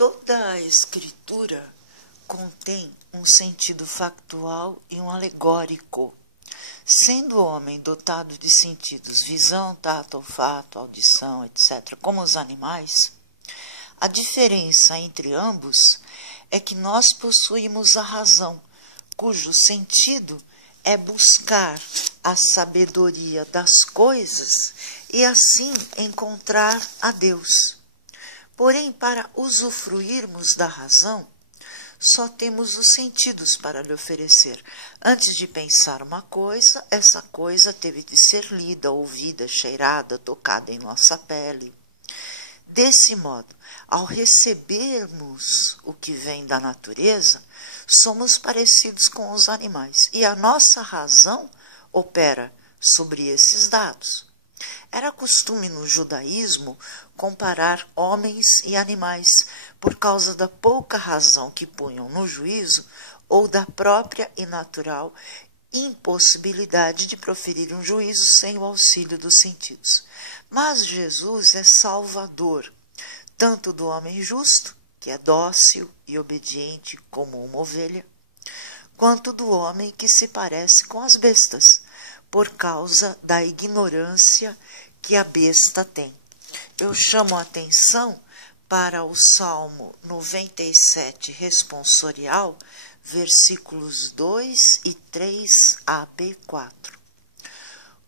Toda a escritura contém um sentido factual e um alegórico. Sendo o homem dotado de sentidos, visão, tato, olfato, audição, etc., como os animais, a diferença entre ambos é que nós possuímos a razão, cujo sentido é buscar a sabedoria das coisas e assim encontrar a Deus. Porém, para usufruirmos da razão, só temos os sentidos para lhe oferecer. Antes de pensar uma coisa, essa coisa teve de ser lida, ouvida, cheirada, tocada em nossa pele. Desse modo, ao recebermos o que vem da natureza, somos parecidos com os animais e a nossa razão opera sobre esses dados. Era costume no judaísmo comparar homens e animais por causa da pouca razão que punham no juízo ou da própria e natural impossibilidade de proferir um juízo sem o auxílio dos sentidos. Mas Jesus é salvador, tanto do homem justo, que é dócil e obediente como uma ovelha, quanto do homem que se parece com as bestas, por causa da ignorância que a besta tem. Eu chamo a atenção para o Salmo 97 responsorial, versículos 2 e 3 a B4.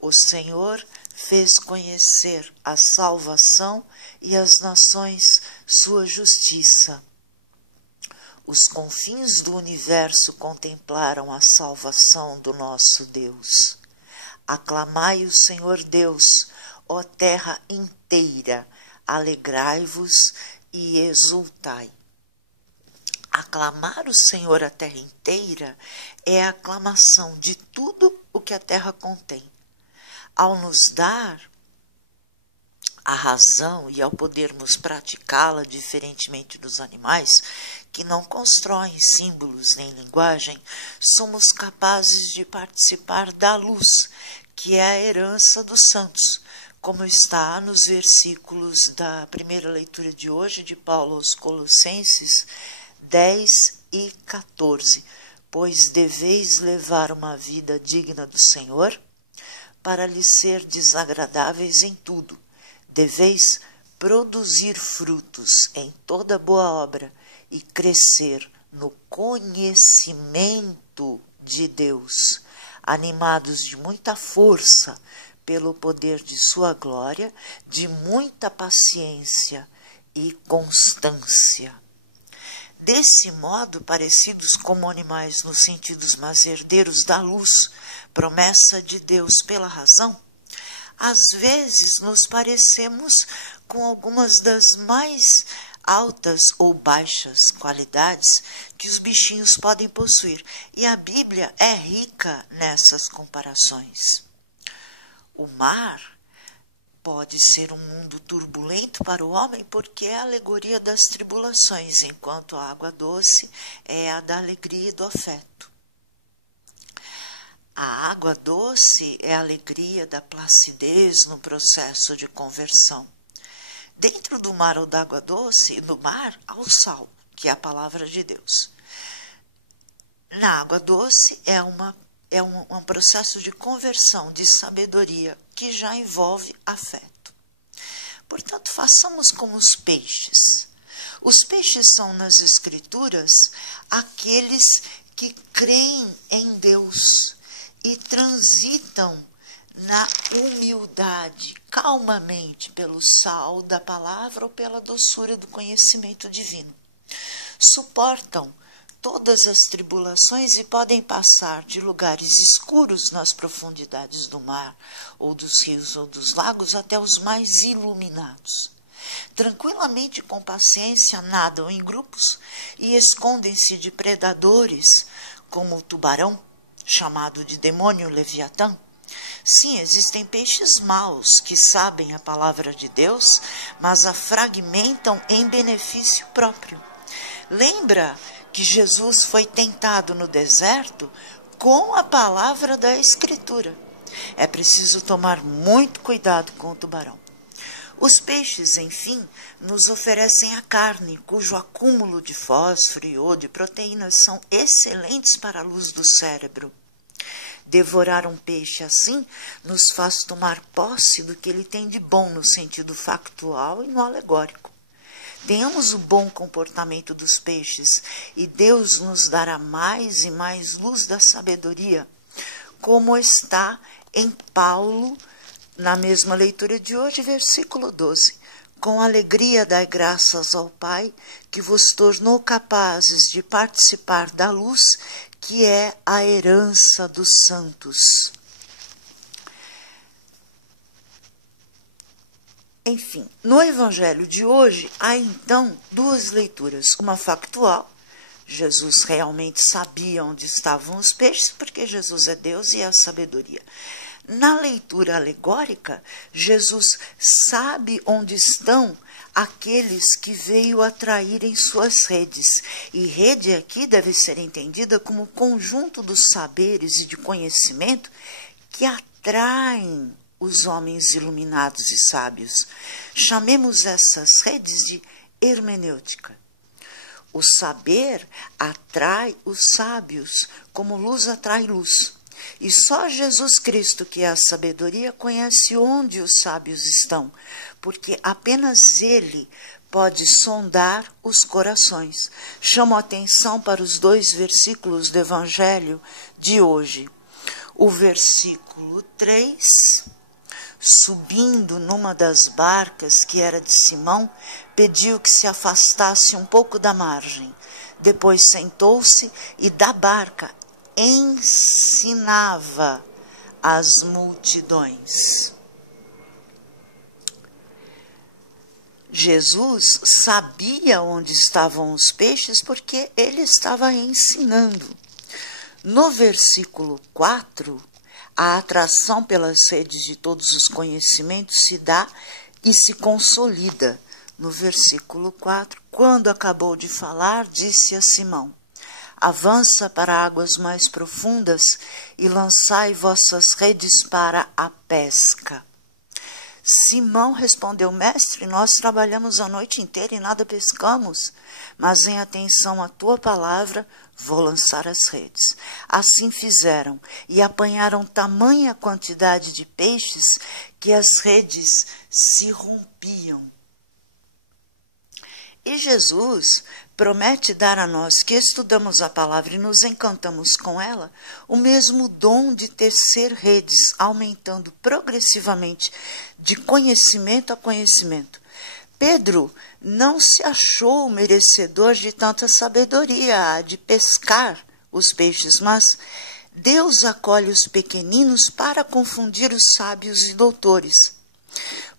O Senhor fez conhecer a salvação e as nações sua justiça. Os confins do universo contemplaram a salvação do nosso Deus. Aclamai o Senhor Deus, ó terra inteira, alegrai-vos e exultai. Aclamar o Senhor a terra inteira é a aclamação de tudo o que a terra contém. Ao nos dar a razão e ao podermos praticá-la diferentemente dos animais, que não constroem símbolos nem linguagem, somos capazes de participar da luz, que é a herança dos santos, como está nos versículos da primeira leitura de hoje de Paulo aos Colossenses 10 e 14. Pois deveis levar uma vida digna do Senhor, para lhe ser desagradáveis em tudo. Deveis produzir frutos em toda boa obra e crescer no conhecimento de Deus, animados de muita força pelo poder de sua glória, de muita paciência e constância. Desse modo, parecidos como animais nos sentidos, mas herdeiros da luz, promessa de Deus pela razão, às vezes nos parecemos com algumas das mais altas ou baixas qualidades que os bichinhos podem possuir, e a Bíblia é rica nessas comparações. O mar pode ser um mundo turbulento para o homem porque é a alegoria das tribulações, enquanto a água doce é a da alegria e do afeto. A água doce é a alegria da placidez no processo de conversão. Dentro do mar ou da água doce, no mar há o sal, que é a palavra de Deus. Na água doce é um processo de conversão, de sabedoria, que já envolve afeto. Portanto, façamos como os peixes. Os peixes são, nas Escrituras, aqueles que creem em Deus e transitam na humildade, calmamente, pelo sal da palavra ou pela doçura do conhecimento divino. Suportam todas as tribulações e podem passar de lugares escuros nas profundidades do mar, ou dos rios ou dos lagos, até os mais iluminados. Tranquilamente e com paciência nadam em grupos e escondem-se de predadores, como o tubarão, chamado de demônio Leviatã. Sim, existem peixes maus que sabem a palavra de Deus, mas a fragmentam em benefício próprio. Lembra que Jesus foi tentado no deserto com a palavra da Escritura. É preciso tomar muito cuidado com o tubarão. Os peixes, enfim, nos oferecem a carne, cujo acúmulo de fósforo, iodo e proteínas são excelentes para a luz do cérebro. Devorar um peixe assim nos faz tomar posse do que ele tem de bom no sentido factual e no alegórico. Tenhamos o bom comportamento dos peixes e Deus nos dará mais e mais luz da sabedoria, como está em Paulo, na mesma leitura de hoje, versículo 12. Com alegria dai graças ao Pai, que vos tornou capazes de participar da luz, que é a herança dos santos. Enfim, no Evangelho de hoje, há então duas leituras. Uma factual, Jesus realmente sabia onde estavam os peixes, porque Jesus é Deus e é a sabedoria. Na leitura alegórica, Jesus sabe onde estão aqueles que veio atrair em suas redes. E rede aqui deve ser entendida como o conjunto dos saberes e de conhecimento que atraem os homens iluminados e sábios. Chamemos essas redes de hermenêutica. O saber atrai os sábios, como luz atrai luz. E só Jesus Cristo, que é a sabedoria, conhece onde os sábios estão, porque apenas Ele pode sondar os corações. Chamo a atenção para os 2 versículos do Evangelho de hoje. O versículo 3, subindo numa das barcas que era de Simão, pediu que se afastasse um pouco da margem. Depois sentou-se e da barca ensinava as multidões. Jesus sabia onde estavam os peixes porque ele estava ensinando. No versículo 4, a atração pelas redes de todos os conhecimentos se dá e se consolida. No versículo 4, quando acabou de falar, disse a Simão: avança para águas mais profundas e lançai vossas redes para a pesca. Simão respondeu: mestre, nós trabalhamos a noite inteira e nada pescamos, mas em atenção à tua palavra vou lançar as redes. Assim fizeram e apanharam tamanha quantidade de peixes que as redes se rompiam. E Jesus promete dar a nós que estudamos a palavra e nos encantamos com ela, o mesmo dom de tecer redes, aumentando progressivamente de conhecimento a conhecimento. Pedro não se achou merecedor de tanta sabedoria, de pescar os peixes, mas Deus acolhe os pequeninos para confundir os sábios e doutores.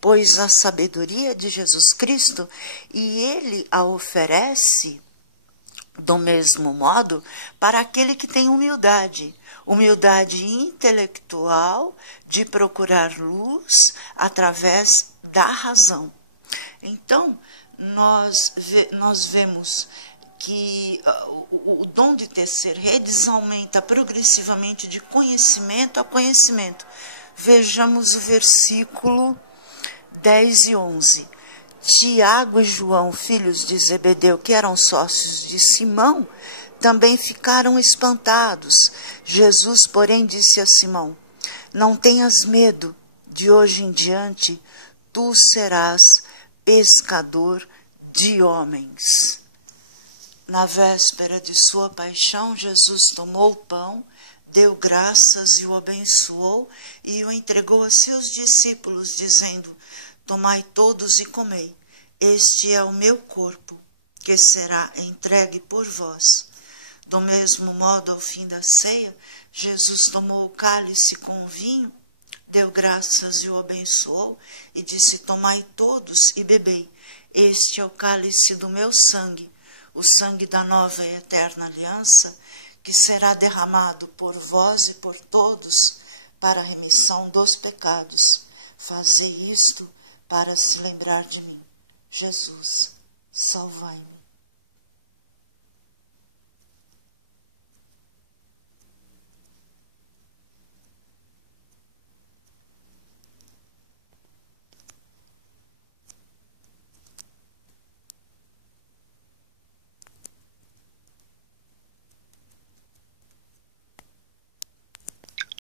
Pois a sabedoria de Jesus Cristo, e ele a oferece do mesmo modo para aquele que tem humildade intelectual de procurar luz através da razão. Então, nós vemos que o dom de tecer redes aumenta progressivamente de conhecimento a conhecimento. Vejamos o versículo 10 e 11. Tiago e João, filhos de Zebedeu, que eram sócios de Simão, também ficaram espantados. Jesus, porém, disse a Simão: não tenhas medo, de hoje em diante tu serás pescador de homens. Na véspera de sua paixão, Jesus tomou o pão, deu graças e o abençoou e o entregou a seus discípulos, dizendo: tomai todos e comei, este é o meu corpo, que será entregue por vós. Do mesmo modo, ao fim da ceia, Jesus tomou o cálice com o vinho, deu graças e o abençoou, e disse: tomai todos e bebei, este é o cálice do meu sangue, o sangue da nova e eterna aliança, que será derramado por vós e por todos, para a remissão dos pecados. Fazei isto para se lembrar de mim. Jesus, salvai-me.